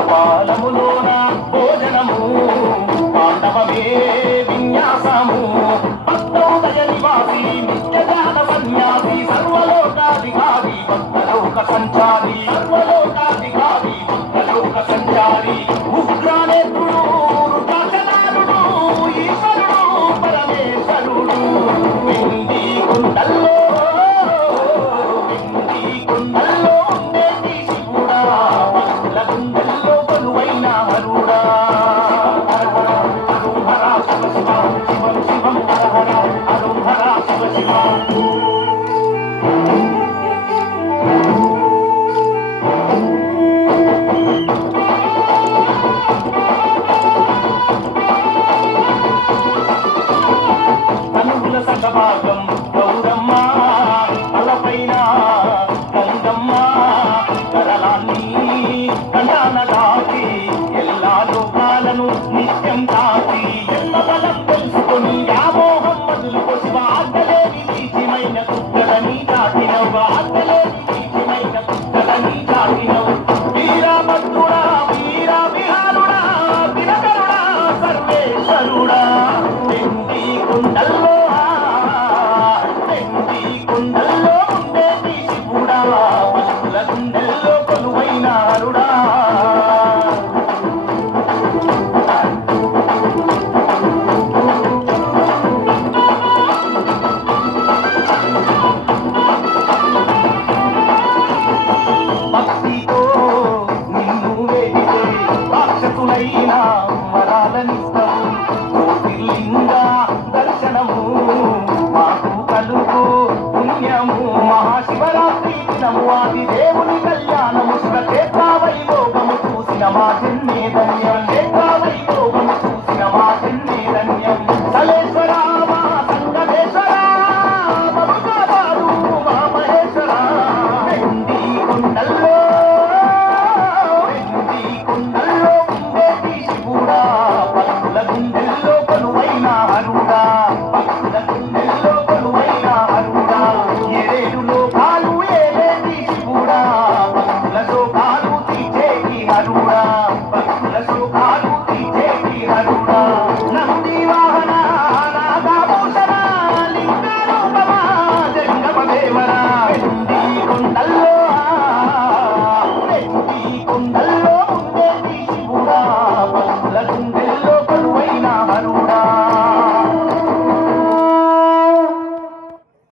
అన్నపానములోన భోజనము పాండవమే విన్యాసము భక్తోదయ నివాసి నిత్యజాత సన్యాసి సర్వలోకాధికారి భక్తలోక సంచారి సర్వలోకాధికారి భక్తలోక సంచారి ఉగ్రానేత్రుడు రుద్రాక్షనారుడు ఈశ్వరుడు పరమేశ్వరుడు వెండి కుండల్లో ఉండేటి శివుడా భక్తుల గుండెల్లో కొలువైన హరుడా హర హర హరం హర శివ శివ శివం శివం హర హర హరం హర శివ శివ కనుగుల సగభాగం గౌరమ్మ తలపైన గంగమ్మ కరలాన్ని కండాన దాటి ఎల్లా లోకాలను నిత్యం దాటి ఎంత బలం తెలుసుకొని వ్యామోహం వదులుకో శివ ఆటలేని నీచమైన కుక్కలని దాటినవు ఆటలేని నీచమైన కుక్కలని దాటినవు వీరభద్రుడా వీర విహారుడా దినకరుడా సర్వేశ్వరుడా వెండి కుండల్లో వెండి కుండల్లో ఉండేటి శివుడా భక్తుల గుండెల్లో కొలువైన హరుడా భక్తితో నిన్ను వేడితే రాక్షసులైన వరాలనిస్తావు జ్యోతిర్లింగ దర్శనము మాకు కలుగు పుణ్యము మహాశివరాత్రి దినము ఆది దేవుని కళ్యాణము శివక్షేత్ర వైభోగము చూసిన మా జన్మే ధన్యం